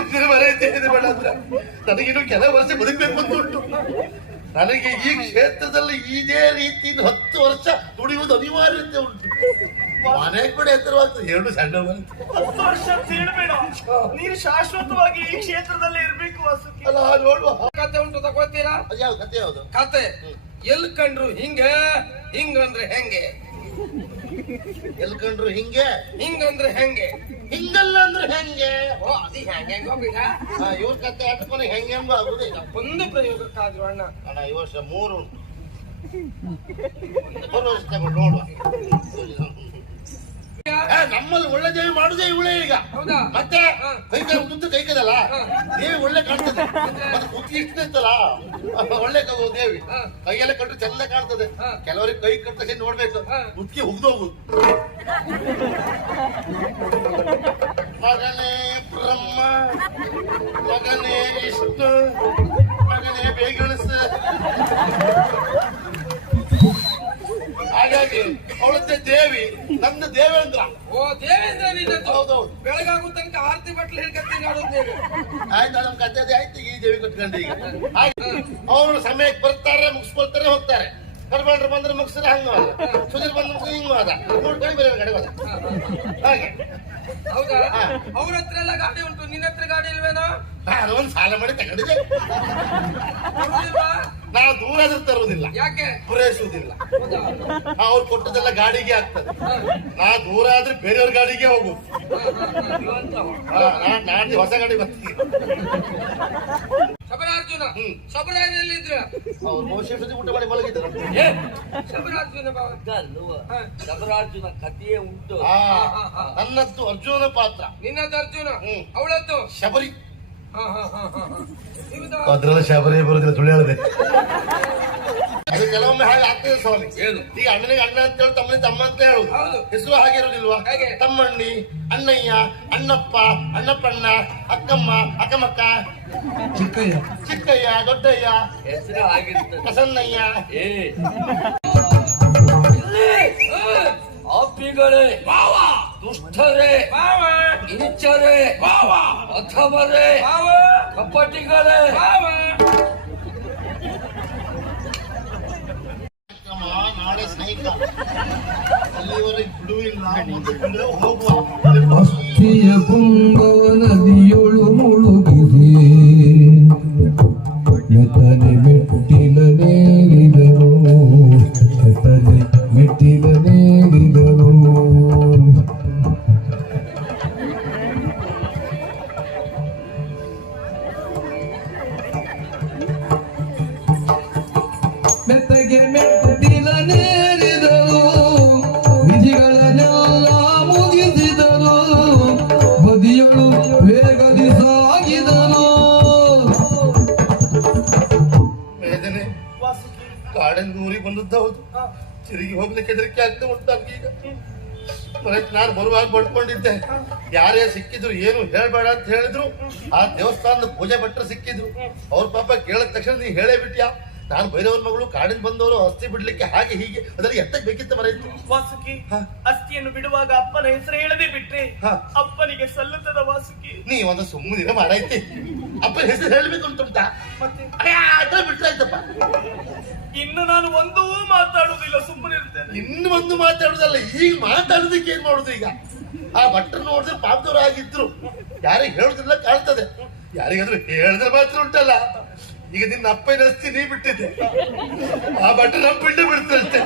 ಸುಮ್ಮನೆ ಮರೆಯುತ್ತೇನೆ ಬೇಡ ಅಂದ್ರೆ ನನಗಿನ್ನು ಕೆಲವು ವರ್ಷ ಬದುಕಬೇಕು ಅಂತ ಉಂಟು. ನನಗೆ ಈ ಕ್ಷೇತ್ರದಲ್ಲಿ ಇದೇ ರೀತಿ 10 ವರ್ಷ ದುಡಿಯುವುದು ಅನಿವಾರ್ಯತೆ ಉಂಟು. ಮನೆ ಕೂಡ ಎತ್ತರವಾಗ್ತದೆ, 2 ಸಣ್ಣ ಮನೆ. 10 ವರ್ಷ ಅಂತ ಹೇಳ್ಬೇಡ, ನೀನು ಶಾಶ್ವತವಾಗಿ ಈ ಕ್ಷೇತ್ರದಲ್ಲೇ ಇರ್ಬೇಕು ವಾಸುಕಿ. ಅಲ್ಲ ನೋಡುವ ಕತೆ ಉಂಟು, ತಗೊಳ್ತೀರಾ? ಯಾವ ಕತೆ? ಯಾವುದು ಕತೆ? ಎಲ್ ಕಂಡ್ರು ಹಿಂಗೆ, ಹಿಂಗಂದ್ರೆ ಹೆಂಗೆ? ಎಲ್ ಕಂಡ್ರು ಹಿಂಗೆ, ಹಿಂಗಂದ್ರೆ ಹೆಂಗೆ? ಹಿಂಗಲ್ಲ ಅಂದ್ರೆ ಹೆಂಗೆ? ಓ ಅದು ಹೆಂಗೆ ಬೇಡ, ಇವ್ರ ಕತೆ ಆಡ್ಕೊಂಡು ಹೆಂಗೆ ಎಂಬ ಆಗುದೇ. ಒಂದು ಪ್ರಯೋಗಕ್ಕಾದ್ರು ಅಣ್ಣ. ಈ ವರ್ಷ 3 ಉಂಟು, ಬರುವ ವರ್ಷ ತಗೊಂಡು ನೋಡುವ. ನಮ್ಮಲ್ಲಿ ಒಳ್ಳೆ ದೇವಿ ಮಾಡುದೇ ಇವಳೇ ಈಗ. ಹೌದಾ? ಮತ್ತೆ ಕೈ ಉದ್ದ ಕೈಕದಲ್ಲ ದೇವಿ ಒಳ್ಳೆ ಕಾಣ್ತದೆ. ಮತ್ತೆ ಕುತ್ತಿ ಇರ್ತೈತಲ್ಲ ಒಳ್ಳೆ ದೇವಿ ಕೈಯೆಲ್ಲ ಕಟ್ಟು ಚೆಂದ ಕಾಣ್ತದೆ. ಕೆಲವರಿಗೆ ಕೈ ಕಟ್ಟ ತಕ್ಷಣ ನೋಡ್ಬೇಕು, ಕುತ್ತಿ ಹುಗ್ದೋಗುದು. ಮಗನೇ ಬ್ರಹ್ಮ, ಮಗನೇ ವಿಷ್ಣು, ಮಗನೇ ಬೇಗಿಳಿಸ. ಹಾಗಾಗಿ ಅವಳದ್ದೇ ದೇವಿ, ನಂದು ದೇವೇಂದ್ರ. ಓ ದೇವೇಂದ್ರ ನಿನ್ನದು? ಹೌದೌದು. ಬೆಳಗಾಗೋ ತನಕ ಆರತಿ ಬಟ್ಲು ಹಿಡ್ಕತ್ತೀನಿ ಆಡೋದು ದೇವಿ. ಆಯ್ತು, ನಮ್ ಕತೆ ಆಯ್ತು. ಈ ದೇವಿ ಕಟ್ಕೊಂಡು ಈಗ ಅವರು ಸಮಯಕ್ಕೆ ಬರ್ತಾರೆ, ಮುಗಿಸ್ಕೊಳ್ತಾರೆ, ಹೋಗ್ತಾರೆ. ಕರ್ಬಂಡ್ರು ಬಂದ್ರೆ ಮುಗಿಸಿದ್ರೆ ಹಂಗ ಸುಧೀರ್ ಬಂದ್ರೆ ಮುಗಿಸ್ ಹಿಂಗ ಅದ ನೋಡ್ಕೊಂಡು ಬೇರೆ ಕಡೆ ಹೋದ. ಹಾಗೆ ಹೌದಾ? ಅವ್ರ ಹತ್ರ ಎಲ್ಲ ಗಾಡಿ ಉಂಟು, ನಿನ್ನ ಹತ್ರ ಗಾಡಿ ಇಲ್ವೇನೋ? ನಾನು ಒಂದು ಸಾಲ ಮಾಡಿ ತಗೊಂಡಿದ್ದೆ. ತರುವುದಿಲ್ವಾ? ನಾವು ದೂರ ಆದ್ರೂ ತರುವುದಿಲ್ಲ, ಯಾಕೆ? ಪೂರೈಸುವುದಿಲ್ಲ. ಅವ್ರು ಕೊಟ್ಟದೆಲ್ಲ ಗಾಡಿಗೆ ಆಗ್ತದೆ. ನಾ ದೂರ ಆದ್ರೆ ಬೇರೆಯವ್ರ ಗಾಡಿಗೆ ಹೋಗು. ನಾಳೆ ಹೊಸ ಗಾಡಿ ಬರ್ತೀವಿ. ಶಬರಾರ್ಜುನ ಶಬರಾಯನಲ್ಲಿದ್ರ ಅವ್ರು ಬಹುಶಃ ಊಟ ಮಾಡಿ ಮಲಗಿದ್ರು. ಶಬರಾರ್ಜುನ ಶಬರಾರ್ಜುನ ಕಥೆಯೇ ಉಂಟು. ನನ್ನದ್ದು ಅರ್ಜುನ ಪಾತ್ರ, ನಿನ್ನದ್ದು ಅರ್ಜುನ, ಅವಳದ್ದು ಶಬರಿ. ಅದ್ರಲ್ಲಿ ಶಬರಿ ಬರುದಿಲ್ಲ, ಸುಳ್ಳು ಹೇಳಿದೆ. ಅದು ಕೆಲವೊಮ್ಮೆ ಹಾಗೆ ಆಗ್ತದೆ ಸ್ವಾಮಿ. ಏನು? ಈಗ ಅಣ್ಣನಿಗೆ ಅಣ್ಣ ಅಂತ ಹೇಳಿ, ತಮ್ಮನಿಗೆ ತಮ್ಮ ಅಂತ ಹೇಳುದು. ಹೆಸರು ಹಾಗೆ ಇರೋದಿಲ್ವಾ? ತಮ್ಮಣ್ಣಿ, ಅಣ್ಣಯ್ಯ, ಅಣ್ಣಪ್ಪ, ಅಣ್ಣಪ್ಪಣ್ಣ, ಅಕ್ಕಮ್ಮ, ಅಕ್ಕಮಕ್ಕ, ಚಿಕ್ಕಯ್ಯ, ಚಿಕ್ಕಯ್ಯ, ದೊಡ್ಡಯ್ಯ, ಹೆಸರು ಆಗಿರ್ತದೆ. ಪ್ರಸನ್ನಯ್ಯ. ಆಪಿಗಳೇ, ದುಷ್ಟರೇ, ನೀಚರೇ, ಅಥಮರೇ, ಕಪಟಿಗಳೇ, ನಾಳೆ ಸಾಯಂಕಾಲ ಅಲ್ಲಿವರೆಗೆ ಬಿಡುವಿಲ್ಲ, ಹೋಗುವ. ಭಕ್ತಿಯ ಪುಂಗವ ನದಿಯೊಳು ಮುಳುಗಿಸಿ ಮೆತ್ತನೆ ಮೆಟ್ಟಿಲನೇರಿದರು, ಮೆತ್ತನೆ ಮೆಟ್ಟಿಲನೇರಿದರು. ಮೆತ್ತಗೆ ಮೆಟ್ಟಿಲನೇರಿದರು, ವಿಧಿಗಳನ್ನೆಲ್ಲ ಮುಗಿಸಿದರು, ಬದಿಯಳು ವೇಗದಿ ಸಾಗಿದರು. ವೇದನೆ ಕಾಡಿನ ಊರಿಗೆ ಬಂದದ್ದು ಹೌದು. ತಿರುಗಿ ಹೋಗ್ಲಿಕ್ಕೆ ಹೆದರಿಕೆ ಆಗ್ತಾ ಉಂಟು ಈಗ. ನಾನು ಬರುವಾಗ ಬಡ್ಕೊಂಡಿದ್ದೆ, ಯಾರೇ ಸಿಕ್ಕಿದ್ರು ಏನು ಹೇಳ್ಬೇಡ ಅಂತ ಹೇಳಿದ್ರು. ಆ ದೇವಸ್ಥಾನದ ಪೂಜೆ ಭಟ್ರು ಸಿಕ್ಕಿದ್ರು. ಅವ್ರ ಪಾಪ ಕೇಳಿದ ತಕ್ಷಣ ನೀ ಹೇಳೇ ಬಿಟ್ಯಾ, ನಾನು ಭೈರವನ ಮಗಳು, ಕಾಡಿನ ಬಂದವರು ಅಸ್ಥಿ ಬಿಡ್ಲಿಕ್ಕೆ ಹಾಗೆ ಹೀಗೆ, ಅದರಲ್ಲಿ ಎತ್ತಕ್ಕೆ ಬೇಕಿತ್ತು ಮರೆಯಿತು. ವಾಸುಕಿ, ಅಸ್ಥಿಯನ್ನು ಬಿಡುವಾಗ ಅಪ್ಪನ ಹೆಸರು ಹೇಳದೆ ಬಿಟ್ರೆ ಅಪ್ಪನಿಗೆ ಸಲ್ಲುತ್ತದ ವಾಸುಕಿ. ನೀ ಒಂದು ಸುಮ್ಮನೆ ಮಾಡೈತಿ. ಅಪ್ಪನ ಹೆಸರು ಹೇಳ್ಬೇಕು ಅಂತುಂಟಾ? ಮತ್ತೆ ಬಿಟ್ರಾಯ್ತಪ್ಪ. ಇನ್ನು ನಾನು ಒಂದೂ ಮಾತಾಡುವುದಿಲ್ಲ, ಸುಮ್ಮನೆ ಇರ್ತೇನೆ. ಇನ್ನು ಒಂದು ಮಾತಾಡುದಲ್ಲ, ಈಗ ಮಾತಾಡೋದಕ್ಕೆ ಏನ್ ಮಾಡುದು? ಈಗ ಆ ಭಟ್ರನ್ನು ನೋಡಿದ್ರೆ ಪಾಪದವ್ರು ಆಗಿದ್ರು. ಯಾರಿಗೆ ಹೇಳುದಿಲ್ಲ ಕಾಣ್ತದೆ, ಯಾರಿಗಾದ್ರೂ ಹೇಳಿದ್ರೆ ಮಾತ್ರ ಉಂಟಲ್ಲ. ಈಗ ನಿನ್ನ ಅಪ್ಪನ ಅಸ್ಥಿ ನೀ ಬಿಟ್ಟಿದ್ದೆ, ಆ ಭಟ್ಟ ನಮ್ಮ ಪಿಂಡ ಬಿಡ್ತಷ್ಟೇ.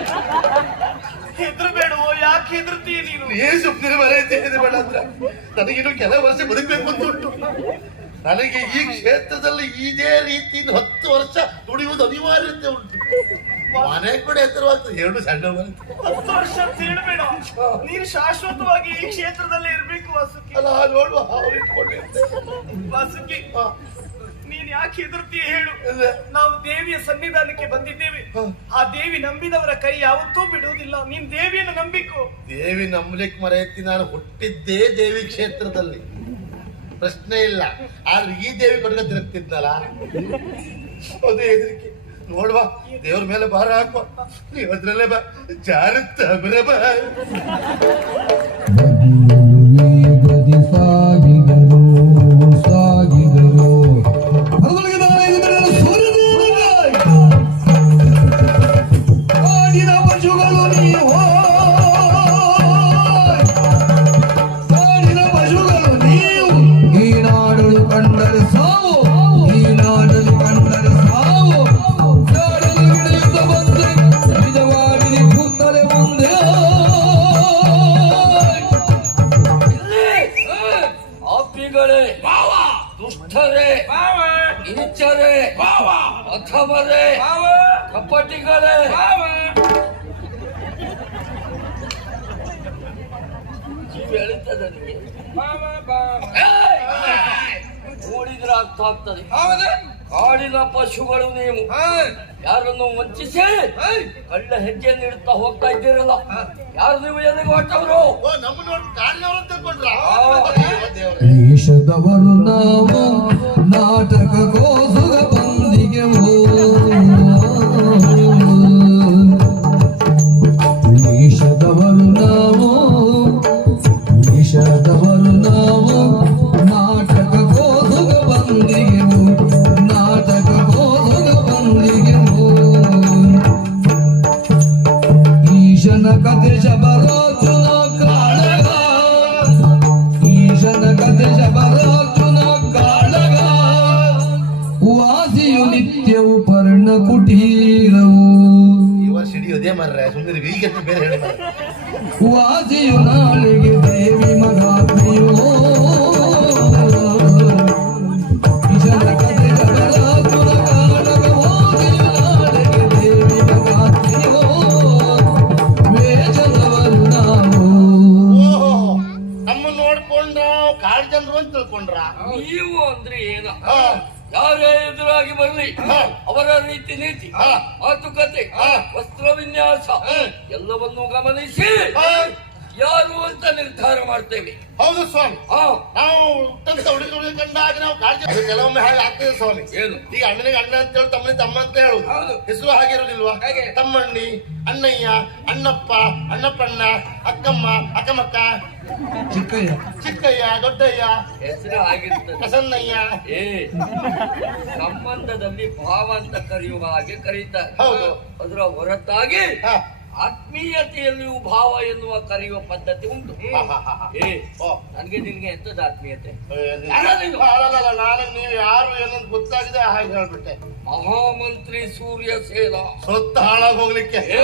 ಹೆದರ್ಬೇಡವೋ? ಯಾಕೆ ಹೆದರ್ತೀಯ ನೀನು? ನೀ ಸುಮ್ಮನೆ ಮರೆಯುತ್ತೇನೆ ಬೇಡ ಅಂದ್ರೆ ನನಗಿನ್ನು ಕೆಲವು ವರ್ಷ ಬದುಕಬೇಕು ಅಂತ ಉಂಟು. ನನಗೆ ಈ ಕ್ಷೇತ್ರದಲ್ಲಿ ಇದೇ ರೀತಿ 10 ವರ್ಷ ದುಡಿಯುವುದು ಅನಿವಾರ್ಯತೆ ಉಂಟು. ಮನೆ ಕೂಡ ಎತ್ತರವಾಗ್ತದೆ, 2 ಸಣ್ಣ ಮನೆ. 10 ವರ್ಷ ಅಂತ ಹೇಳ್ಬೇಡ, ನೀನು ಶಾಶ್ವತವಾಗಿ ಈ ಕ್ಷೇತ್ರದಲ್ಲೇ ಇರ್ಬೇಕು ವಾಸುಕಿ. ಅಲ್ಲ ನೋಡುವ, ಅವ್ರು ಇಟ್ಕೊಂಡಿರ್ತೇನೆ. ವಾಸುಕಿ, ನೀನ್ ಯಾಕೆ ಹೆದರ್ತೀಯ ಹೇಳು? ನಾವು ದೇವಿಯ ಸನ್ನಿಧಾನಕ್ಕೆ ಬಂದಿದ್ದೇವೆ. ಆ ದೇವಿ ನಂಬಿದವರ ಕೈ ಯಾವತ್ತೂ ಬಿಡುವುದಿಲ್ಲ. ನೀನ್ ದೇವಿಯನ್ನು ನಂಬಿಕೋ. ದೇವಿ ನಂಬಲಿಕ್ಕೆ ಮರೆಯುತ್ತಿ. ನಾನು ಹುಟ್ಟಿದ್ದೇ ದೇವಿ ಕ್ಷೇತ್ರದಲ್ಲಿ, ಪ್ರಶ್ನೆ ಇಲ್ಲ. ಆದ್ರೆ ಈ ದೇವಿ ಕೊಡುಗ ತಿರುಗ್ತಿದ್ನಲ್ಲ, ಅದೇ ಹೆದರಿಕೆ. ನೋಡುವ, ದೇವ್ರ ಮೇಲೆ ಭಾರ ಹಾಕುವ. ನೀವು ಅದ್ರಲ್ಲೇ ಬಾ, ಜಾರುತ್ತ ಬರ ಬಾ. ಬದಿ ಸಾಗಿದರು ಸಾಗಿ ಭಾವ ದುಷ್ಟರೇ ಭಾವ ನೀಚರೇ ಭಾವ ಅಧಮರೇ ಭಾವ ಕಪಟಿಗಳೇ ಭಾವ ಬೆಳೀತದೆ ನಿಮಗೆ ಭಾವ ಭಾವ ನೋಡಿದ್ರೆ ಅರ್ಥ ಆಗ್ತದೆ. ಹೌದು ಕಾಡಿನ ಪಶುಗಳು ನೀವು ಹಾ ಯಾರನ್ನು ವಂಚಿಸಿ ಕಳ್ಳ ಹೆಜ್ಜೆಯನ್ನು ಇಡ್ತಾ ಹೋಗ್ತಾ ಇದ್ದೀರಲ್ಲ, ಯಾರು ನೀವು ಎಲ್ಲಿಗೆ ಹೊರಟವರು? ಓ ನಮ್ಮ ನೋಡಿ ಕಾಡಿನವ್ರು ಅಂತ ತಿಳ್ಕೊಂಡ್ರ ಈಶದವರು ನಾವು ನಾಟಕ ಕೋಸುಗ ಬಂದಿಗೆವು ಈಶದವರು ನಾವು ನಾಟಕ ಕೋಸುಗ ಬಂದಿಗೆವು ನಾಟಕ ಕೋಸುಗ ಬಂದಿಗೆವು ಈಶನ ಕಥೆ ಶಬರಾರ್ಜುನ ಕಾಳಗ ಈಶನ ಕಥೆ ಶಬರಾರ್ಜುನ ಕಾಳಗ ವಾಸಿಯು ನಿತ್ಯವು ಪರ್ಣ ಕುಟೀರವು ಈ ವರ್ಷ ಹಿಡಿಯೋದೇ ಮರ್ರೆ ಸುಮ್ಮನೆ ವೀಕೆಂಡ್ ಬೇರೆ ಹೇಳಿ ಮಾರ್ರೆ. ವಾಸಿಯು ನಾಳೆಗೆ ದೇವಿ ಮಗಾತ್ಮಿಯೋ ಈಶನ ಕಥೆ ಶಬರಾರ್ಜುನ ಕಾಳಗ ವಾಸಿಯು ನಾಳೆಗೆ ದೇವಿ ಮಗಾತ್ಮಿಯೋ ವೇಷದವರು ನಾವು ಓಹೋ ನಮ್ಮ ನೋಡ್ಕೊಂಡ್ರ ಕಾಡ್ ಜನರು ಅಂತ ತಿಳ್ಕೊಂಡ್ರ ನೀವು ಅಂದ್ರೆ ಏನ? ಹಾ. ಯಾರೇ ಎದುರಾಗಿ ಬರಲಿ ಹಾ. ಅವರ ರೀತಿ ನೀತಿ ಹಾ. ಮಾತುಕತೆ ಹಾ. ವಸ್ತ್ರ ವಿನ್ಯಾಸ ಎಲ್ಲವನ್ನೂ ಗಮನಿಸಿ ಹಾ. ಯಾರು ಅಂತ ನಿರ್ಧಾರ ಮಾಡ್ತೇವೆ. ಹೌದು ಸ್ವಾಮಿ, ಹಾ ನಾವು ಹುಟ್ಟಂತ ಹುಡುಗಿ ಕಂಡಾಗ ನಾವು ಕಾಳಜಿ ಅದು ಕೆಲವೊಮ್ಮೆ ಹಾಗೆ ಆಗ್ತದೆ ಸ್ವಾಮಿ. ಏನು? ಈಗ ಅಣ್ಣನಿಗೆ ಅಣ್ಣ ಅಂತ ಹೇಳಿ ತಮ್ಮನಿಗೆ ತಮ್ಮ ಅಂತ ಹೇಳುದು. ಹೌದು. ಹೆಸರು ಹಾಗೆ ಇರುದಿಲ್ವಾ? ಹಾಗೆ. ತಮ್ಮಣ್ಣಿ, ಅಣ್ಣಯ್ಯ, ಅಣ್ಣಪ್ಪ, ಅಣ್ಣಪ್ಪಣ್ಣ, ಅಕ್ಕಮ್ಮ, ಅಕ್ಕಮಕ್ಕ, ಚಿಕ್ಕಯ್ಯ ಚಿಕ್ಕಯ್ಯ, ದೊಡ್ಡಯ್ಯ, ಹೆಸರು ಆಗಿರ್ತದೆ. ಪ್ರಸನ್ನಯ್ಯ. ಏ ಸಂಬಂಧದಲ್ಲಿ ಭಾವ ಅಂತ ಕರೆಯುವ ಹಾಗೆ ಕರೀತಾರೆ. ಹೌದು. ಅದರ ಹೊರತಾಗಿ ಹಾ. ಆತ್ಮೀಯತೆಯಲ್ಲಿಯೂ ಭಾವ ಎನ್ನುವ ಕರೆಯುವ ಪದ್ಧತಿ ಉಂಟು. ಹಾ, ಹಾ, ಹಾ, ಹಾ. ಏ ಓ. ನನ್ಗೆ ನಿನ್ಗೆ ಎಂತದ ಆತ್ಮೀಯತೆ? ಅಲ್ಲ, ನಾನು ನೀವು ಯಾರು ಏನಂತ ಗೊತ್ತಾಗಿದೆ ಹಾಗೆ ಹೇಳ್ಬಿಟ್ಟೆ. ಮಹಾಮಂತ್ರಿ ಸೂರ್ಯ ಸೇನ ಸೊತ್ತ ಹಾಳಾಗಿ ಹೋಗ್ಲಿಕ್ಕೆ ಏ.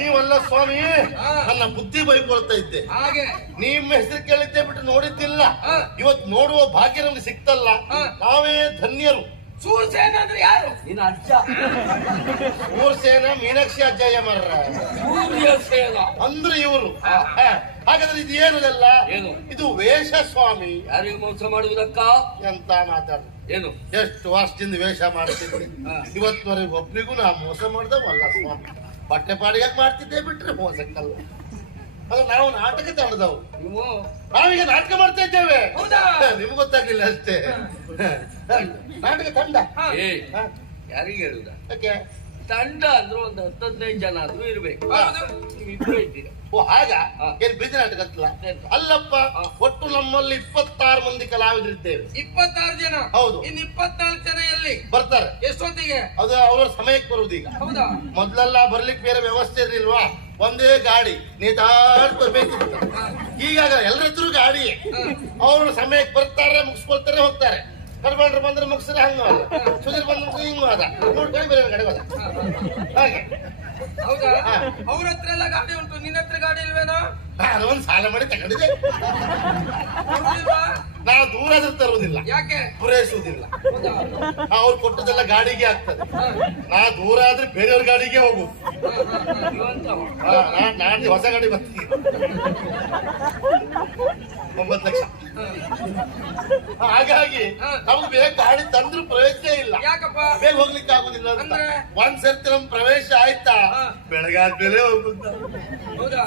ನೀವಲ್ಲ ಸ್ವಾಮಿ, ಹಾ. ನನ್ನ ಬುದ್ಧಿ ಬೈಕೊಳ್ತಾ ಇದ್ದೆ. ಹಾಗೆ ನಿಮ್ಮ ಹೆಸರು ಕೇಳಿದ್ದೆ ಬಿಟ್ಟು ನೋಡಿದ್ದಿಲ್ಲ. ಹಾ. ಇವತ್ತು ನೋಡುವ ಭಾಗ್ಯ ನಮ್ಗೆ ಸಿಕ್ತಲ್ಲ, ಹಾ. ನಾವೇ ಧನ್ಯರು. ಸೂರ್ಯಸೇನ ಅಂದ್ರೆ ಯಾರು? ನಿನ್ನ ಅಜ್ಜ ಮೂರ್ಸೇನ ಮೀನಾಕ್ಷಿ ಅಜ್ಜಯ್ಯ ಮರ್ರ ಸೂರ್ಯ ಸೇನ ಅಂದ್ರೆ ಇವರು. ಹಾಗಾದ್ರೆ ಇದು ಏನದಲ್ಲ, ಏನು? ಇದು ವೇಷ ಸ್ವಾಮಿ. ಯಾರಿಗೆ ಮೋಸ ಮಾಡುವುದಕ್ಕ? ಎಂತ ಮಾತಾಡ, ಏನು? ಎಷ್ಟು ವರ್ಷದಿಂದ ವೇಷ ಮಾಡ್ತಿದ್ದೆ, ಇವತ್ತಿನವರೆಗೆ ಒಬ್ರಿಗೂ ನಾ ಮೋಸ ಮಾಡ್ದವಲ್ಲ ಸ್ವಾಮಿ. ಬಟ್ಟೆ ಪಾಡಿಗೆ ಮಾಡ್ತಿದ್ದೆ ಬಿಟ್ರೆ ಮೋಸಕ್ಕಲ್ಲ. ಅದು ನಾವು ನಾಟಕ ತಂಡದವು, ನೀವು ನಾವೀಗ ನಾಟಕ ಮಾಡ್ತಾ ಇದ್ದೇವೆ. ಹೌದಾ? ನಿಮ್ಗೆ ಗೊತ್ತಾಗ್ಲಿಲ್ಲ ಅಷ್ಟೇ. ನಾಟಕ ತಂಡ. ಏ ಹಾ. ಯಾರಿಗೆ ಹೇಳುದ? ಯಾಕೆ? ತಂಡ ಅಂದ್ರೆ ಒಂದು 10-15 ಜನ ಆದ್ರೂ ಇರ್ಬೇಕು. ಹೌದು. ನೀವು ಇಬ್ರು ಇದ್ದೀರ. ಓ ಹಾಗ? ಹಾ. ಏನ್ ಬೀದಿ ನಾಟಕ ಅಂತಲ್ಲ? ಎಂತ? ಅಲ್ಲಪ್ಪ, ಹಾ. ಒಟ್ಟು ನಮ್ಮಲ್ಲಿ 26 ಮಂದಿ ಕಲಾವಿದರಿದ್ದೇವೆ. 26 ಜನ. ಹೌದು. ಇನ್ನು 24 ಜನ ಎಲ್ಲಿ ಬರ್ತಾರೆ. ಎಷ್ಟೊತ್ತಿಗೆ? ಅದು ಅವ್ರ ಸಮಯಕ್ಕೆ ಬರುವುದೀಗ. ಹೌದಾ? ಮೊದ್ಲೆಲ್ಲ ಬರ್ಲಿಕ್ಕೆ ಬೇರೆ ವ್ಯವಸ್ಥೆ ಇರ್ಲಿಲ್ವಾ? ಒಂದೇ ಗಾಡಿ ನೇತಾಡ್ ಬರ್ಬೇಕಿತ್ತು. ಈಗಾಗ ಎಲ್ಲರತ್ರ ಗಾಡಿ. ಅವರು ಸಮಯಕ್ಕೆ ಬರ್ತಾರೆ, ಮುಗಿಸ್ಕೊಳ್ತಾರೆ, ಹೋಗ್ತಾರೆ. ಕಡ್ಬಂಡ್ರು ಬಂದ್ರೆ ಮುಗಿಸಿದ್ರೆ ಹಂಗ ಸುಧೀರ್ ಬಂದ್ರೆ ಹಿಂಗ ಹೋದ, ನೋಡ್ಕೊಂಡು ಬೇರೆ ಕಡೆ ಹೋದ. ಹಾಗೆ ಹೌದಾ? ಹಾ. ಅವ್ರ ಹತ್ರ ಎಲ್ಲ ಗಾಡಿ ಉಂಟು, ನಿನ್ನ ಹತ್ರ ಗಾಡಿ ಇಲ್ವೇನೋ? ನಾನು ಒಂದು ಸಾಲ ಮಾಡಿ ತಗೊಂಡಿದ್ದೆ. ಕೊಡ್ಲಿಲ್ವಾ? ನಾವು ದೂರ ಆದ್ರೂ ತರುವುದಿಲ್ಲ, ಯಾಕೆ? ಪೂರೈಸುವುದಿಲ್ಲ. ಹೌದಾ? ಅವ್ರು ಕೊಟ್ಟದೆಲ್ಲ ಗಾಡಿಗೆ ಆಗ್ತದೆ. ನಾ ದೂರ ಆದ್ರೆ ಬೇರೆಯವ್ರ ಗಾಡಿಗೆ ಹೋಗು. ನೀವಂತವ. ನಾನು ಹೊಸ ಗಾಡಿ ಬರ್ತೀನಿ. 9 ಲಕ್ಷ. ಹಾಗಾಗಿ ನಮ್ಗೆ ಬೇಗ ಗಾಡಿ ತಂದ್ರು ಪ್ರವೇಶ ಇಲ್ಲ. ಯಾಕಪ್ಪ? ಬೇಗ ಹೋಗ್ಲಿಕ್ಕೆ ಆಗುದಿಲ್ಲ ಅಂತ. ಅಂದ್ರೆ? ಒಂದ್ ಸರ್ತಿ ನಮ್ ಪ್ರವೇಶ ಆಯ್ತಾ, ಬೆಳಗಾದ್ಮೇಲೆ ಹೋಗುತ್ತ. ಹೌದಾ?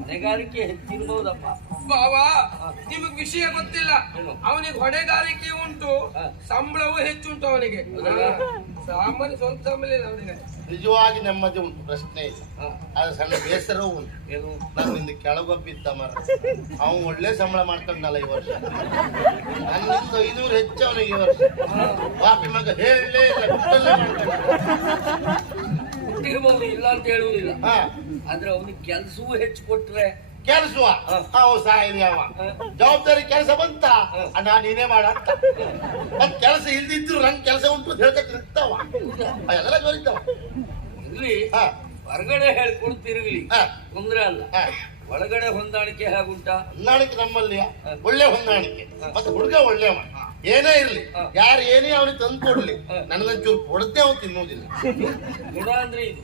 ಹೊಣೆಗಾರಿಕೆ ಹೆಚ್ಚಿರ್ಬಹುದಪ್ಪ. ಬಾವಾ, ನಿಮಗ್ ವಿಷಯ ಗೊತ್ತಿಲ್ಲ. ಏನು? ಅವನಿಗೆ ಹೊಣೆಗಾರಿಕೆ ಉಂಟು, ಹಾ. ಸಂಬಳವೂ ಹೆಚ್ಚುಂಟು ಅವನಿಗೆ. ಹೌದಲ್ಲ? ಸಾಮಾನ್ಯ ಸ್ವಲ್ಪ ಸಂಬಳ ಇಲ್ಲ ಅವನಿಗೆ. ನಿಜವಾಗಿ ನೆಮ್ಮದಿ ಉಂಟು, ಪ್ರಶ್ನೆ ಇಲ್ಲ. ಹಾ. ಆದ್ರೆ ಸಣ್ಣ ಬೇಸರವೂ ಉಂಟು. ಏನು? ನನ್ನಿಂದ ಕೆಳಗೊಬ್ಬಿದ್ದ ಮರ, ಅವನು ಒಳ್ಳೆ ಸಂಬಳ ಮಾಡ್ಕೊಂಡಲ್ಲ ಈ ವರ್ಷ. ನನ್ನಿಂದ 500 ಹೆಚ್ಚು ಅವನಿಗೆ ಈ ವರ್ಷ. ಬಾಪಿ ಮಗ ಹೇಳಲೇ ಇಲ್ಲ, ಬಿಟ್ಟಲ್ಲೇ ಮಾಡ್ಕೊಂಡ. ಹುಟ್ಟಿರ್ಬೋದು, ಇಲ್ಲ ಅಂತ ಹೇಳುವುದಿಲ್ಲ. ಹಾ. ಆದ್ರೆ ಅವನಿಗೆ ಕೆಲ್ಸವೂ ಹೆಚ್ಚು ಕೊಟ್ರೆ ಕೆಲಸುವ ಅವ ಸಾಯಿರಿ ಅವ ಜವಾಬ್ದಾರಿ ಕೆಲಸ ಬಂತ ಅಣ್ಣ ನೀನೇ ಮಾಡ ಅಂತ. ಮತ್ ಕೆಲಸ ಇಲ್ದಿದ್ರು ನಂಗೆ ಕೆಲಸ ಉಂಟು ಅಂತ ಹೇಳ್ತಾ ತಿರುಗ್ತಾವ, ಎಲ್ಲ ಬರೀತಾವ. ಇಲ್ಲಿ ಹಾ. ಹೊರಗಡೆ ಹೇಳ್ಕೊಂಡು ತಿರುಗಲಿ, ಹಾ. ತೊಂದ್ರೆ ಅಲ್ಲ. ಹಾ. ಒಳಗಡೆ ಹೊಂದಾಣಿಕೆ ಹೇಗುಂಟಾ? ಹೊಂದಾಣಿಕೆ ನಮ್ಮಲ್ಲಿ ಒಳ್ಳೆ ಹೊಂದಾಣಿಕೆ. ಮತ್ತೆ ಹುಡುಗ ಒಳ್ಳೆವ, ಏನೇ ಇರ್ಲಿ, ಯಾರು ಏನೇ ಅವನಿಗೆ ತಂದು ಕೊಡ್ಲಿ, ನನಗೊಂಚೂರು ಕೊಡದೆ ಅವ್ನು ತಿನ್ನುವುದಿಲ್ಲ. ಗುಣ ಅಂದ್ರೆ ಇದು.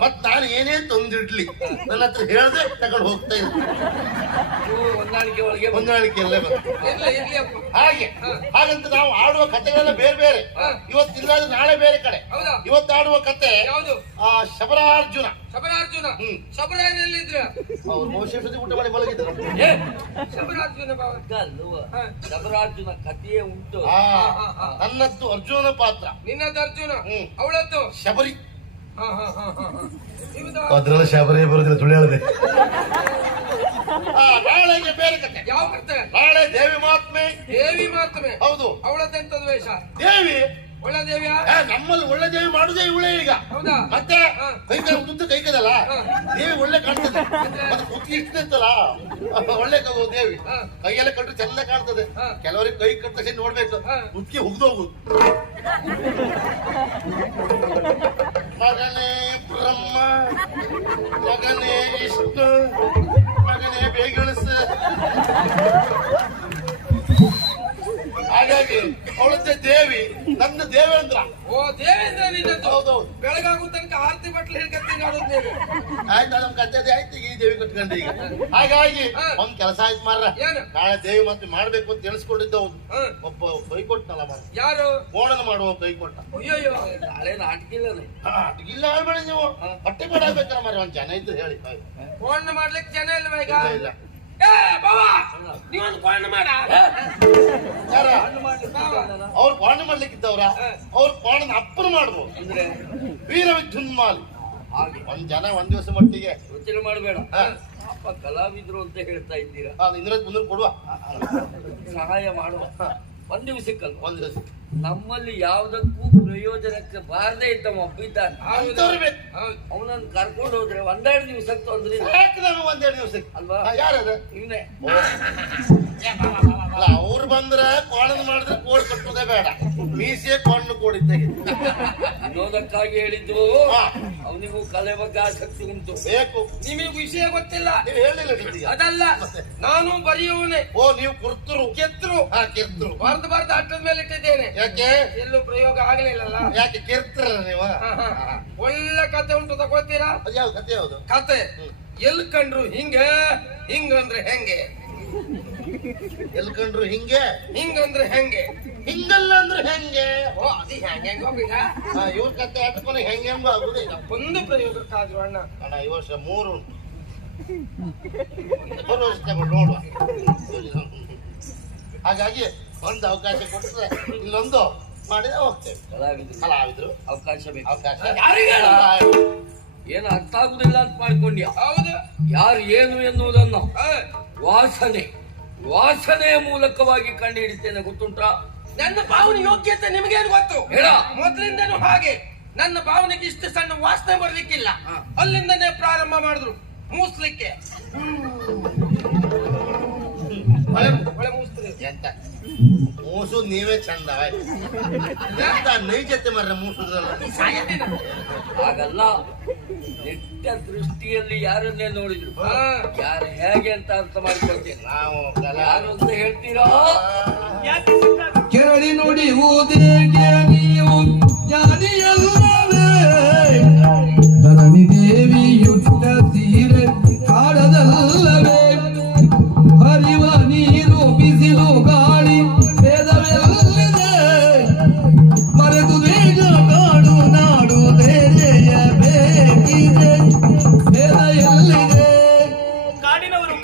ಮತ್ ನಾನು ಏನೇ ತಂದಿಡ್ಲಿ ನನ್ನ ಹತ್ರ ಹೇಳ್ದೆ ತಗೊಂಡು ಹೋಗ್ತಾ ಇದ್ದೆ. ನೀವು ಹೊಂದಾಣಿಕೆ ಒಳಗೆ ಹೊಂದಾಣಿಕೆಯಲ್ಲೇ ಬಂತು. ಇರ್ಲಿ ಅಪ್ಪ. ಹಾಗಂತ ನಾವು ಆಡುವ ಕಥೆಗಳೆಲ್ಲ ಬೇರೆ ಬೇರೆ. ಇವತ್ತಿಲ್ಲಾದ್ರೆ ನಾಳೆ ಬೇರೆ ಕಡೆ. ಹೌದಾ? ಇವತ್ತು ಆಡುವ ಕತೆ ಯಾವುದು? ಶಬರಾರ್ಜುನ. ಶಬರಾರ್ಜುನ. ಶಬರಾಯನಲ್ಲಿದ್ರ ಅವ್ರು ಬಹುಶಃ ಊಟ ಮಾಡಿ ಮಲಗಿದ್ರು. ಶಬರಾರ್ಜುನ ಬಾವ. ಶಬರಾರ್ಜುನ ಕಥೆಯೇ ಉಂಟು. ನನ್ನದ್ದು ಅರ್ಜುನನ ಪಾತ್ರ, ನಿನ್ನದ್ದು ಅರ್ಜುನ, ಅವಳದ್ದು ಶಬರಿ. ಇವ್ದು ಅದ್ರಲ್ಲಿ ಶಬರಿ ಬರುದಿಲ್ಲ, ಸುಳ್ಳು ಹೇಳಿದೆ. ನಾಳೆಗೆ ಬೇರೆ ಕತೆ. ಯಾವ ಕತೆ? ನಾಳೆ ದೇವಿ ಮಹಾತ್ಮೆ. ದೇವಿ ಮಾತಮೆ. ಹೌದು. ಅವಳದ್ದೆಂತದ ವೇಷ? ದೇವಿ ಒಳ್ಳೆ ದೇವಿಯ? ನಮ್ಮಲ್ಲಿ ಒಳ್ಳೆ ದೇವಿ ಮಾಡುದೇ ಇವಳೇ ಈಗ. ಹೌದಾ? ಮತ್ತೆ ಉದ್ದ ಕೈಕದಲ್ಲ ದೇವಿ ಒಳ್ಳೆ ಕಾಣ್ತದೆ. ಮತ್ತೆ ಕುತ್ತಿಗೆ ಇರ್ತೈತಲ್ಲ ಒಳ್ಳೆ ದೇವಿ ಕೈಯೆಲ್ಲ ಕಟ್ಟರೆ ಚೆಂದ ಕಾಣ್ತದೆ. ಕೆಲವರಿಗೆ ಕೈ ಕಟ್ಟ ತಕ್ಷಣ ನೋಡ್ಬೇಕು, ಕುತ್ತಿಗೆ ಹುಗ್ದೋಗುದು. ಮಗನೇ ಬ್ರಹ್ಮ, ಮಗನೇ ವಿಷ್ಣು, ಮಗನೇ ಬೇಗಣಿಸ. ಹಾಗಾಗಿ ಅವಳದ್ದೇ ದೇವಿ, ನನ್ನ ದೇವೇಂದ್ರ. ಓ ದೇವೇಂದ್ರ ನಿನ್ನದ್ದು. ಹೌದೌದು. ಬೆಳಗಾಗು ತನಕ ಆರತಿ ಬಟ್ಲು ಹೇಳ್ಕತ್ತಿ ನೋಡೋದು ದೇವಿ. ಆಯ್ತು, ನಮ್ ಕತ್ತೆ ಆಯ್ತು, ಈ ದೇವಿ ಕಟ್ಕೊಂಡ್ರೆ ಈಗ. ಹಾಗಾಗಿ ಒಂದ್ ಕೆಲಸ ಆಯ್ತು ಮಾರ್ರ, ಏನು? ನಾಳೆ ದೇವಿ ಮತ್ತೆ ಮಾಡ್ಬೇಕು ಅಂತ ತಿಳಿಸ್ಕೊಂಡಿದ್ದ ಅವ್ನು. ಒಬ್ಬ ಕೈ ಕೊಟ್ಟನಲ್ಲ ಮಾರ, ಯಾರು? ಕೋಣನ ಮಾಡುವ ಕೈ ಕೊಟ್ಟ. ಅಯ್ಯೋ ನಾಳೆ ನಾಟಕ ಇಲ್ಲ. ಇಲ್ಲ ಆಡ್ಬೇಡಿ ನೀವು, ಹೊಟ್ಟೆ ಕೊಡಬೇಕಲ್ಲ ಮಾರ. ಒಂದ್ ಜನ ಇದ್ದು ಹೇಳಿ. ಕೋಣ ಮಾಡ್ಲಿಕ್ಕೆ ಜನ ಇಲ್ವಾ ಈಗ? ಇಲ್ಲ ಏ ಬಾವ, ನೀವೊಂದು ಕೋಣ ಮಾಡ. ಯಾರ ಅವ್ರು ಕೋಣ ಮಾಡ್ಲಿಕ್ಕಿದ್ದವ್ರ? ಅವ್ರು ಕೋಣನ ಅಪ್ಪನ ಮಾಡ್ಬೋದು. ಅಂದ್ರೆ ವೀರ ವಿದ್ಯುನ್ಮಾಲಿ. ಹಾಗೆ ಒಂದ್ ಜನ ಒಂದ್ ದಿವಸ ಮಟ್ಟಿಗೆ ಯೋಚನೆ ಮಾಡಬೇಡ. ಅಪ್ಪ ಕಲಾವಿದ್ರು ಅಂತ ಹೇಳ್ತಾ ಇದ್ದೀರಾ, ಇಂದ್ರಜ್ ಮುಂದೆ ಕೊಡುವ, ಸಹಾಯ ಮಾಡುವ. ಒಂದ್ ದಿವಸಕ್ಕಲ್ವ, ಒಂದ್ ದಿವಸ ನಮ್ಮಲ್ಲಿ ಯಾವ್ದಕ್ಕೂ ಪ್ರಯೋಜನಕ್ಕೆ ಬಾರದೇ ಇದ್ದವ ಒಬ್ಬ ಇದ್ದಾನೆ. ಅಂತವ್ರು ಬೇಕು. ಅವನನ್ನು ಕರ್ಕೊಂಡು ಹೋದ್ರೆ ಒಂದೆರಡು ದಿವಸಕ್ಕೆ ತೊಂದ್ರೆ ಇಲ್ಲ. ಯಾಕೆ ನಾವು ಒಂದೆರಡು ದಿವಸಕ್ಕೆ ಅಲ್ವಾ? ಯಾರದ ಇವನೇ ಅಲ್ಲ, ಅವ್ರು ಬಂದ್ರೆ ಕೋಣನ ಮಾಡಿದ್ರೆ ಕೋಡ್ ಕಟ್ಟೋದೇ ಬೇಡ, ಮೀಸೆ ಕೋಣ ಕೋಡಿದ್ದಾಗ ವಿನೋದಕ್ಕಾಗಿ ಹೇಳಿದ್ದು. ಅವನಿಗೂ ಕಲೆ ಬಗ್ಗೆ ಆಸಕ್ತಿ ಉಂಟು. ಬೇಕು. ನಿಮಗೆ ವಿಷಯ ಗೊತ್ತಿಲ್ಲ. ನೀವು ಹೇಳಿಲ್ಲ ಜೊತೆಗೆ. ಅದಲ್ಲ, ನಾನು ಬರೆಯುವವನೇ. ಓ, ನೀವು ಕುರ್ತರು ಕೆತ್ತರು. ಕೆರ್ತರು. ಬರ್ದ ಅಟ್ಟದ ಮೇಲೆ ಇಟ್ಟಿದ್ದೇನೆ. ಯಾಕೆ? ಎಲ್ಲೂ ಪ್ರಯೋಗ ಆಗಲಿಲ್ಲಲ್ಲ. ಯಾಕೆ ಕೆರ್ತರ ನೀವು? ಒಳ್ಳೆ ಕತೆ ಉಂಟು, ತಗೊಳ್ತೀರಾ? ಅದು ಯಾವ ಕತೆ? ಯಾವುದು ಕತೆ? ಎಲ್ ಕಂಡ್ರು ಹಿಂಗೆ, ಹಿಂಗಂದ್ರೆ ಹೆಂಗೆ, ಎಲ್ ಕಂಡ್ರು ಹಿಂಗೆ, ಹಿಂಗಂದ್ರೆ ಹೆಂಗೆ, ಹಿಂಗಲ್ಲ ಅಂದ್ರೆ ಹೆಂಗೆ. ಓ ಅದು ಹೆಂಗೆ ಹೋಗ್ಬೇಕ. ಇವ್ರ ಕತೆ ಆಟಕೊಂಡು ಹೆಂಗೆ ಹೆಂಗೋ ಆಗುದೇ ಇಲ್ಲ. ಒಂದು ಪ್ರಯೋಗಕ್ಕಾದ್ರು ಅಣ್ಣ. ಅಣ್ಣ, ಈ ವರ್ಷ 3 ಬರೋ ವರ್ಷ ತಗೊಂಡು ನೋಡುವ. ಹಾಗಾಗಿ ಒಂದು ಅವಕಾಶ ಕೊಟ್ಟರೆ ಇನ್ನೊಂದು ಮಾಡಿದ್ರೆ ಹೋಗ್ತೇವೆ. ಕಲಾವಿದ್ರು ಅವಕಾಶ ಬೇಕು. ಅವಕಾಶ ಯಾರಿಗೆ ಏನು ಅರ್ಥ ಆಗುದಿಲ್ಲ ಅಂತ ಮಾಡ್ಕೊಂಡ್ಯ? ಹೌದು. ಯಾರು ಏನು ಎನ್ನುವುದನ್ನು ವಾಸನೆಯ ಮೂಲಕವಾಗಿ ಕಂಡು ಹಿಡಿತೇನೆ, ಗೊತ್ತುಂಟಾ? ನನ್ನ ಭಾವನೆ ಯೋಗ್ಯತೆ ನಿಮಗೇನು ಗೊತ್ತು? ಹೇಳ. ಮೊದಲಿಂದನೂ ಹಾಗೆ ನನ್ನ ಭಾವನೆಗೆ ಇಷ್ಟು ಸಣ್ಣ ವಾಸನೆ ಬರ್ಲಿಕ್ಕಿಲ್ಲ. ಅಲ್ಲಿಂದನೇ ಪ್ರಾರಂಭ ಮಾಡಿದ್ರು ಮೂಸ್ಲಿಕ್ಕೆ. ಒಳ್ಳೆ ಮೂಸ್ತಾರೆ ಎಂತ ಮೂಸುದ್ ನೀವೇ ಚಂದ. ಎಂತ ನೈಜತೆ ಮರ್ರೆ ಮೂಸುದ್ರಲ್ಲ. ಹಾಗಲ್ಲ, ನೆಟ್ಟ ದೃಷ್ಟಿಯಲ್ಲಿ ಯಾರನ್ನೇ ನೋಡಿದ್ರು ಯಾರು ಹೇಗೆ ಅಂತ ಅರ್ಥ ಮಾಡ್ಕೊಳ್ತೇನೆ. ನಾವು ಯಾರು ಅಂತ ಹೇಳ್ತೀರಾ? ಯಾಕೆ ಸಿಕ್ಕಾಗ? ಕೆರಳಿ ನುಡಿಯುವುದೇಗೆ ನೀವು ಜಾನಿಯಲ್ಲವೇ? ಧರಣಿ ದೇವಿಯುಟ್ಟ ಸೀರೆ ಕಾಡದಲ್ಲವೇ? ಹರಿವ ನೀರು ಬಿಸಿಲು ಗಾಳಿ ಭೇದವೆಲ್ಲಿದೆ? ಮರೆತು ಬೇಗ ಕಾಡು ನಾಡು ಬೇರೆಯ ಬೇಕಿದೆ, ಭೇದ ಎಲ್ಲಿದೆ?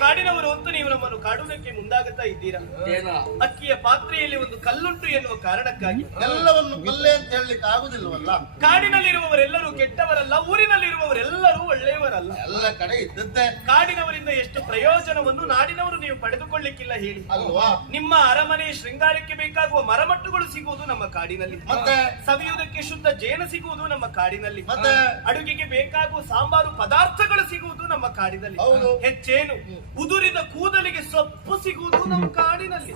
ಕಾಡಿನವರು ಅಂತೂ ನೀವು ನಮ್ಮನ್ನು ಕಾಡುವುದಕ್ಕೆ ಮುಂದಾಗುತ್ತಾ ಇದ್ದೀರಾ. ಏನ ಅಕ್ಕಿಯ ಪಾತ್ರೆಯಲ್ಲಿ ಒಂದು ಕಲ್ಲುಂಟು ಎನ್ನುವ ಕಾರಣಕ್ಕಾಗಿ ಎಲ್ಲವನ್ನು ಕೊಲ್ಲೆ ಅಂತ ಹೇಳಲಿಕ್ಕೆ ಆಗುದಿಲ್ವಲ್ಲ. ಕಾಡಿನಲ್ಲಿರುವವರೆಲ್ಲರೂ ಕೆಟ್ಟವರಲ್ಲ, ಊರಿನಲ್ಲಿರುವವರೆಲ್ಲರೂ ಒಳ್ಳೆಯವರಲ್ಲ. ಎಲ್ಲ ಕಡೆ ಇದ್ದದ್ದೇ. ಕಾಡಿನವರಿಂದ ಎಷ್ಟು ಪ್ರಯೋಜನವನ್ನು ನಾಡಿನವರು ನೀವು ಪಡೆದುಕೊಳ್ಳಿಕ್ಕಿಲ್ಲ ಹೇಳಿ ಅಲ್ವಾ? ನಿಮ್ಮ ಅರಮನೆ ಶೃಂಗಾರಕ್ಕೆ ಬೇಕಾಗುವ ಮರಮಟ್ಟುಗಳು ಸಿಗುವುದು ನಮ್ಮ ಕಾಡಿನಲ್ಲಿ. ಮತ್ತೆ ಸವಿಯುವುದಕ್ಕೆ ಶುದ್ಧ ಜೇನು ಸಿಗುವುದು ನಮ್ಮ ಕಾಡಿನಲ್ಲಿ. ಮತ್ತೆ ಅಡುಗೆಗೆ ಬೇಕಾಗುವ ಸಾಂಬಾರು ಪದಾರ್ಥಗಳು ಸಿಗುವುದು ನಮ್ಮ ಕಾಡಿನಲ್ಲಿ. ಹೌದು. ಹೆಚ್ಚೇನು ಉದುರಿದ ಕೂದಲಿಗೆ ಸೊಪ್ಪು ಸಿಗುವುದು ನಮ್ಮ ಕಾಡಿನಲ್ಲಿ.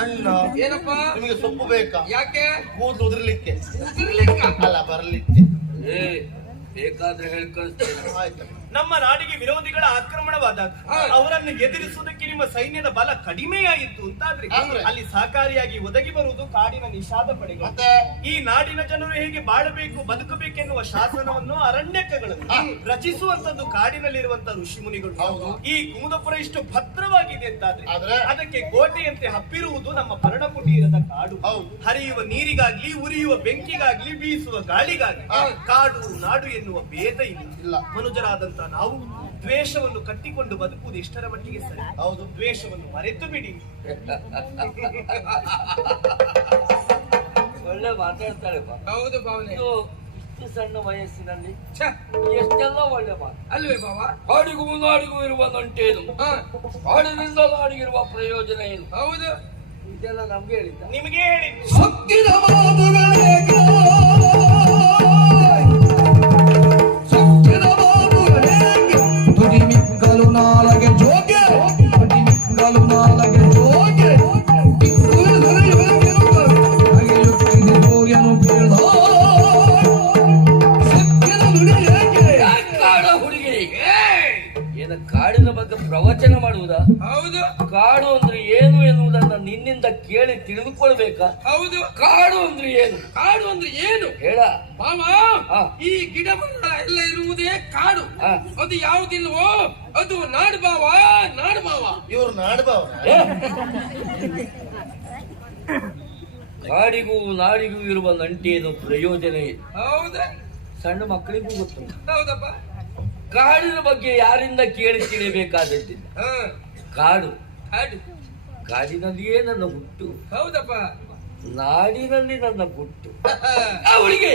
ಅಣ್ಣ, ಏನಪ್ಪ ನಿಮಗೆ ಸೊಪ್ಪು ಬೇಕಾ? ಯಾಕೆ? ಕೂದಲು ಉದುರ್ಲಿಕ್ಕೆ ಉದುರ್ಲಿಕ್ಕ? ಅಲ್ಲ, ಬರ್ಲಿಕ್ಕೆ. ಬೇಕಾದ್ರೆ ಹೇಳಿ ಕಳಿಸ್ತೇನೆ. ಆಯ್ತು. ನಮ್ಮ ನಾಡಿಗೆ ವಿರೋಧಿಗಳ ಆಕ್ರಮಣವಾದಾಗ ಅವರನ್ನು ಎದುರಿಸುವುದಕ್ಕೆ ನಿಮ್ಮ ಸೈನ್ಯದ ಬಲ ಕಡಿಮೆಯಾಯಿತು ಅಂತಾದ್ರೆ ಅಲ್ಲಿ ಸಹಕಾರಿಯಾಗಿ ಒದಗಿ ಬರುವುದು ಕಾಡಿನ ನಿಷಾದ ಪಡೆಗಳು. ಈ ನಾಡಿನ ಜನರು ಹೇಗೆ ಬಾಳಬೇಕು ಬದುಕಬೇಕೆನ್ನುವ ಶಾಸನವನ್ನು ಅರಣ್ಯಕಗಳನ್ನು ರಚಿಸುವಂತದ್ದು ಕಾಡಿನಲ್ಲಿರುವಂತಹ ಋಷಿ ಮುನಿಗಳು. ಈ ಕುಮುದಪುರ ಇಷ್ಟು ಭದ್ರವಾಗಿದೆ ಅಂತಾದ್ರೆ ಅದಕ್ಕೆ ಕೋಟೆಯಂತೆ ಹಬ್ಬಿರುವುದು ನಮ್ಮ ಪರ್ಣಕುಟೀರದ ಕಾಡು. ಹರಿಯುವ ನೀರಿಗಾಗ್ಲಿ ಉರಿಯುವ ಬೆಂಕಿಗಾಗ್ಲಿ ಬೀಸುವ ಗಾಳಿಗಾಗ್ಲಿ ಕಾಡು ನಾಡು ಎನ್ನುವ ಭೇದ ಇಲ್ಲ. ಮನುಜರಾದಂತ ನಾವು ದ್ವೇಷವನ್ನು ಕಟ್ಟಿಕೊಂಡು ಬದುಕುವುದು ಎಷ್ಟರ ಮಟ್ಟಿಗೆ ಸರಿ? ಹೌದು, ದ್ವೇಷವನ್ನು ಮರೆತು ಬಿಡಿ. ಒಳ್ಳೆ ಮಾತಾಡ್ತಾಳೆ. ಹೌದು ಭಾವನೆ. ಇಷ್ಟು ಸಣ್ಣ ವಯಸ್ಸಿನಲ್ಲಿ ಎಷ್ಟೆಲ್ಲ ಒಳ್ಳೆ ಮಾತು ಅಲ್ವೇ ಬಾವ? ಕಾಡಿಗೂ ನಾಡಿಗೂ ಇರುವ ನಂಟೇನು, ಕಾಡಿನಿಂದ ನಾಡಿಗಿರುವ ಪ್ರಯೋಜನ ಏನು? ಹೌದು, ಇದೆಲ್ಲ ನಮ್ಗೆ ಹೇಳಿದ್ದ. ನಿಮಗೆ ಹೇಳಿದ್ದು ಸೊಕ್ಕಿನ ಮಾತುಗಳೇಕೆ ಸೊಕ್ಕಿನ ಮಾತುಗಳೇಕೆ ತುಟಿ ಮಿಕ್ಕಲು ನಾಲಗೆ ಜೋಗೆ ತುಟಿ ಮಿಕ್ಕಲು ನಾಲಗೆ ಜೋಗೆ ಸೂರ್ಯನು ಕೇಳ್ದ ಸೊಕ್ಕಿನ ನುಡಿ ಏಕೆ ಕಾಡ ಹುಡುಗಿ ಏನ ಕಾಡಿನ ಬಗ್ಗೆ ಪ್ರವಚನ ಮಾಡುವುದಾ? ಹೌದು. ಕಾಡು ಅಂದ್ರೆ ಏನು ಎನ್ನುವುದನ್ನ ನಿನ್ನಿಂದ ಕೇಳಿ ತಿಳಿದುಕೊಳ್ಬೇಕಾ? ಹೌದು. ಕಾಡು ಅಂದ್ರೆ ಏನು? ಕಾಡು ಅಂದ್ರೆ ಏನು ಹೇಳ ಮಾಮ. ಈ ಗಿಡ ಮರ ಎಲ್ಲ ಇರುವುದೇ ಕಾಡು. ಅದು ಯಾವುದಿಲ್ವೋ ಅದು ನಾಡು ಬಾವ, ನಾಡು ಬಾವ. ಇವ್ರು ನಾಡ್ಬಾವ. ಕಾಡಿಗೂ ನಾಡಿಗೂ ಇರುವ ನಂಟೇನು ಪ್ರಯೋಜನ ಏನು? ಹೌದಾ? ಸಣ್ಣ ಮಕ್ಕಳಿಗೂ ಗೊತ್ತು. ಹೌದಪ್ಪ. ಕಾಡಿನ ಬಗ್ಗೆ ಯಾರಿಂದ ಕೇಳಿ ತಿಳಿಯಬೇಕಾದದ್ದಿಲ್ಲ. ಕಾಡು ಕಾಡು, ಕಾಡಿನಲ್ಲಿಯೇ ನನ್ನ ಹುಟ್ಟು. ಹೌದಪ್ಪ. ನಾಡಿನಲ್ಲಿ ನನ್ನ ಗುಟ್ಟು. ಅವಳಿಗೆ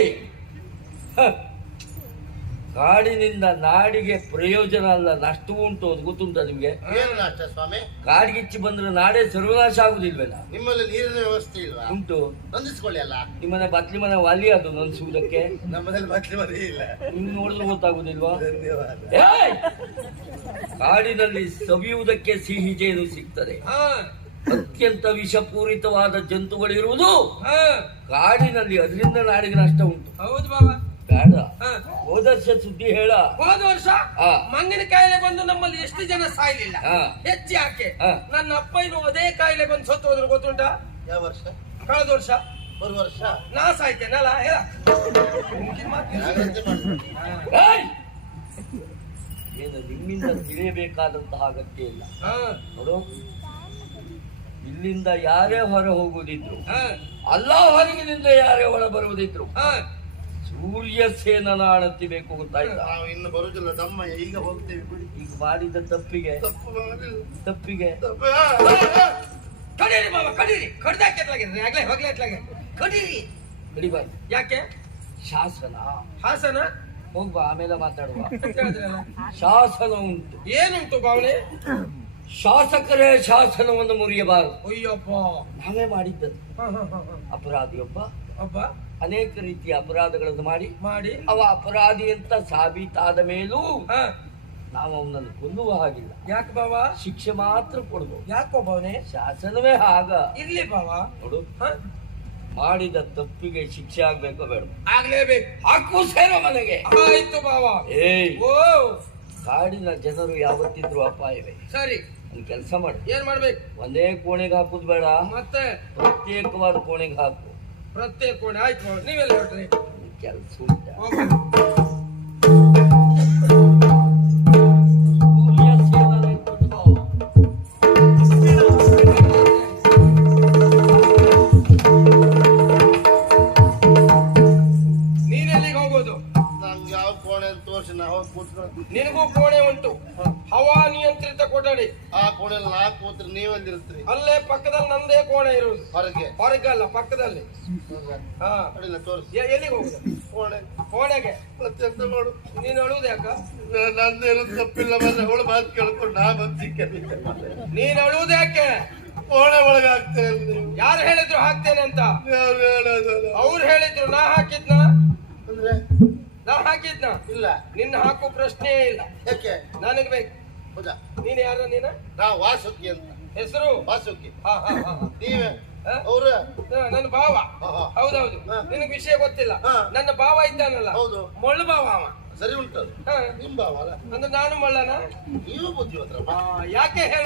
ಕಾಡಿನಿಂದ ನಾಡಿಗೆ ಪ್ರಯೋಜನ ಅಲ್ಲ, ನಷ್ಟ ಉಂಟು. ಅದು ಗೊತ್ತುಂಟ ನಿಮ್ಗೆ? ಏನು ನಾಷ್ಟ ಸ್ವಾಮಿ? ಕಾಡಿಗಿಚ್ಚಿ ಬಂದ್ರೆ ನಾಡೇ ಸರ್ವನಾಶ ಆಗುದಿಲ್ವೇನ? ನಿಮ್ಮಲ್ಲಿ ನೀರಿನ ವ್ಯವಸ್ಥೆ ಇಲ್ವಾ? ಉಂಟು. ಹೊಂದಿಸ್ಕೊಳ್ಳಿ ಅಲ್ಲ. ನಿಮ್ಮನೆ ಬತ್ಲಿ ಮನೆ ವಾಲಿ ಅದು ನನ್ಸುವುದಕ್ಕೆ. ನಮ್ಮಲ್ಲಿ ಬಟ್ಲಿ ಮರಿ ಇಲ್ಲ. ನಿಮ್ಗೆ ನೋಡಿದ್ರೆ ಗೊತ್ತಾಗುದಿಲ್ವಾ? ಧನ್ಯವಾದ. ಏಯ್! ಕಾಡಿನಲ್ಲಿ ಸವಿಯುವುದಕ್ಕೆ ಸಿಹಿ ಜೇನು ಸಿಗ್ತದೆ. ಅತ್ಯಂತ ವಿಷಪೂರಿತವಾದ ಜಂತುಗಳಿರುವುದು ಕಾಡಿನಲ್ಲಿ. ಅದರಿಂದ ನಾಡಿಗೆ ನಷ್ಟ ಉಂಟು. ಹೌದು ಬಾಬಾ. ಬೇಡ. ಹೋದ ವರ್ಷ ಸುದ್ದಿ ಹೇಳ. ಹೋದ ವರ್ಷ ಮಂಗಿನ ಕಾಯಿಲೆ ಬಂದು ನಮ್ಮಲ್ಲಿ ಎಷ್ಟು ಜನ ಸಾಯ್ಲಿಲ್ಲ? ಹೆಚ್ಚು ಯಾಕೆ? ನನ್ನ ಅಪ್ಪಯ್ಯನು ಅದೇ ಕಾಯಿಲೆ ಬಂದು ಸತ್ತು ಹೋದ್ರು. ಗೊತ್ತುಂಟಾ? ಯಾವ ವರ್ಷ? ಕಳೆದ ವರ್ಷ. ಬರುವ ವರ್ಷ ನಾ ಸಾಯ್ತೇನಲ್ಲ. ಹೇಳ. ಜಾಗ್ರತೆ ಮಾಡಿ. ಏನು ನಿಮ್ಮಿಂದ ತಿಳಿಯಬೇಕಾದಂತಹ ಅಗತ್ಯ ಇಲ್ಲ. ನೋಡು, ಇಲ್ಲಿಂದ ಯಾರೇ ಹೊರ ಹೋಗುವುದಿದ್ರು, ಅಲ್ಲ ಹೊರಗಿನಿಂದ ಯಾರೇ ಒಳ ಬರುವುದಿದ್ರು, ಸೂರ್ಯ ಸೇನನ ಅಣತಿಬೇಕು. ಗೊತ್ತಾಯ್ತಾ? ನಾವು ಇನ್ನು ಬರುದಿಲ್ಲ ತಮ್ಮ, ಈಗ ಹೋಗ್ತೇವೆ ಬಿಡಿ. ಈಗ ಮಾಡಿದ ತಪ್ಪಿಗೆ ಕಡೀರಿ ಬಾಬಾ, ಕಡೀರಿ. ಕಡ್ದಾಕೆ ಆಗ್ಲೇ ಹೋಗ್ಲೇ ಎತ್ಲಾಗೆ ಕಡೀರಿ. ಕಡಿಬಾರ್ದು. ಯಾಕೆ? ಶಾಸನ. ಹಾಸನ ಹೋಗ್ಬಾ, ಆಮೇಲೆ ಮಾತಾಡುವ. ಹೇಳಿದ್ರಲ್ಲ. ಶಾಸನ ಉಂಟು. ಏನುಂಟು ಭಾವನೆ? ಶಾಸಕರೇ ಶಾಸನವನ್ನು ಮುರಿಯಬಾರದು. ಅಯ್ಯಪ್ಪ, ನಾವೇ ಮಾಡಿದ್ದದ್ದು. ಅಪರಾಧಿಯೊಬ್ಬ ಅಬ್ಬ ಅನೇಕ ರೀತಿಯ ಅಪರಾಧಗಳನ್ನು ಮಾಡಿ ಅವ ಅಪರಾಧಿ ಅಂತ ಸಾಬೀತಾದ ಮೇಲೂ ನಾವು ಅವನನ್ನು ಕೊಲ್ಲುವ ಹಾಗಿಲ್ಲ. ಯಾಕೆ ಬಾಬಾ? ಶಿಕ್ಷೆ ಮಾತ್ರ ಕೊಡ್ಬೋದು. ಯಾಕೋ ಭಾವನೆ? ಶಾಸನವೇ ಆಗ. ಇರ್ಲಿ ಬಾಬಾ. ನೋಡು, ಮಾಡಿದ ತಪ್ಪಿಗೆ ಶಿಕ್ಷೆ ಆಗ್ಬೇಕೋ ಬೇಡ? ಆಗ್ಲೇಬೇಕು. ಹಾಕು ಸೇರೋ ಮನೆಗೆ. ಆಯ್ತು ಬಾಬಾ. ಏಯ್, ಓ, ಕಾಡಿನ ಜನರು ಯಾವತ್ತಿದ್ರು ಅಪಾಯವೇ. ಸರಿ, ಒಂದು ಕೆಲಸ ಮಾಡು. ಏನ್ ಮಾಡ್ಬೇಕು? ಒಂದೇ ಕೋಣೆಗೆ ಹಾಕುದು ಬೇಡ, ಮತ್ತೆ ಪ್ರತ್ಯೇಕವಾದ ಕೋಣೆಗೆ ಹಾಕು. ಪ್ರತ್ಯೇಕ ಕೋಣೆ. ಆಯ್ತು, ನೀವೆಲ್ಲ ಹೊರಟ್ರಿ. ಕೆಲಸ ಉಂಟ. ನೀನೆಲ್ಲಿಗೆ ಹೋಗೋದು? ನಮ್ಗೆ ಯಾವ ಕೋಣೆ ಅಂತ ತೋರಿಸಿ ನಾವು ಕೂತ್ಕೊಂಡು. ನಿನಗೂ ಕೋಣೆ ಉಂಟು, ಹವಾ ನಿಯಂತ್ರಿತ ಕೊಠಡಿ. ಆ ಕೋಣೆಯಲ್ಲಿ ನಾ ಕೂತ್ರೆ ನೀವಲ್ಲಿರ್ತೀರಿ. ಅಲ್ಲೇ ಪಕ್ಕದಲ್ಲಿ ನಂದೇ ಕೋಣೆ ಇರುವುದು. ಹೊರಗೆ? ಹೊರಗಲ್ಲ, ಪಕ್ಕದಲ್ಲಿ. ಹಾ, ಅಡಿಲ್ಲ ತೋರಿಸಿ. ಎಲ್ಲಿಗೆ ಹೋಗುದು? ಕೋಣೆ. ಕೋಣೆಗೆ. ಪ್ರತ್ಯಂತ ಮಾಡು. ನೀನು ಅಳುವುದು ಯಾಕ? ನಂದೇನು ತಪ್ಪಿಲ್ಲ, ಬಂದ್ರೆ ಅವಳು ಮಾತು ಕೇಳ್ಕೊಂಡು ನಾ ಬಂದು ಸಿಕ್ಕಿದ್ದೆ. ನೀನು ಅಳುವುದು ಯಾಕೆ? ಕೋಣೆ ಒಳಗೆ ಹಾಕ್ತೇನೆ ನೀವು. ಯಾರು ಹೇಳಿದ್ರು ಹಾಕ್ತೇನೆ ಅಂತ? ಯಾರು ಹೇಳೋದು? ಅವ್ರು ಹೇಳಿದ್ರು. ನಾ ಹಾಕಿದ್ನ? ಅಂದ್ರೆ ನಾ ಹಾಕಿದ್ನ? ಇಲ್ಲ. ನಿನ್ನ ಹಾಕೋ ಪ್ರಶ್ನೆಯೇ ಇಲ್ಲ. ಯಾಕೆ? ನನಗೆ ಬೇಕು. ಹೌದಾ? ನೀನು ಯಾರ? ನೀನ ನಾ ವಾಸುಕಿ ಅಂತ. ಹೆಸರು? ವಾಸುಕಿ. ಹಾ ಹಾ ಹಾ. ನೀವೇ? ಅವ್ರ ನನ್ನ ಭಾವ. ಹಾ, ಹಾ. ಹೌದೌದು. ನಿನಗೆ ವಿಷಯ ಗೊತ್ತಿಲ್ಲ. ಹಾ. ನನ್ನ ಭಾವ ಇದ್ದಾನಲ್ಲ, ಹೌದು. ಮೊಳ್ಳು ಭಾವ ಅವ. ಸರಿ ಉಂಟದು ಹಾ. ನಿಮ್ ಭಾವ ಅಲ್ಲ ಅಂದ್ರೆ ನಾನು ಮಳ್ಳನ ನೀವು ಬುದ್ಧಿವಂತರ ಯಾಕೆ ಹೇಳು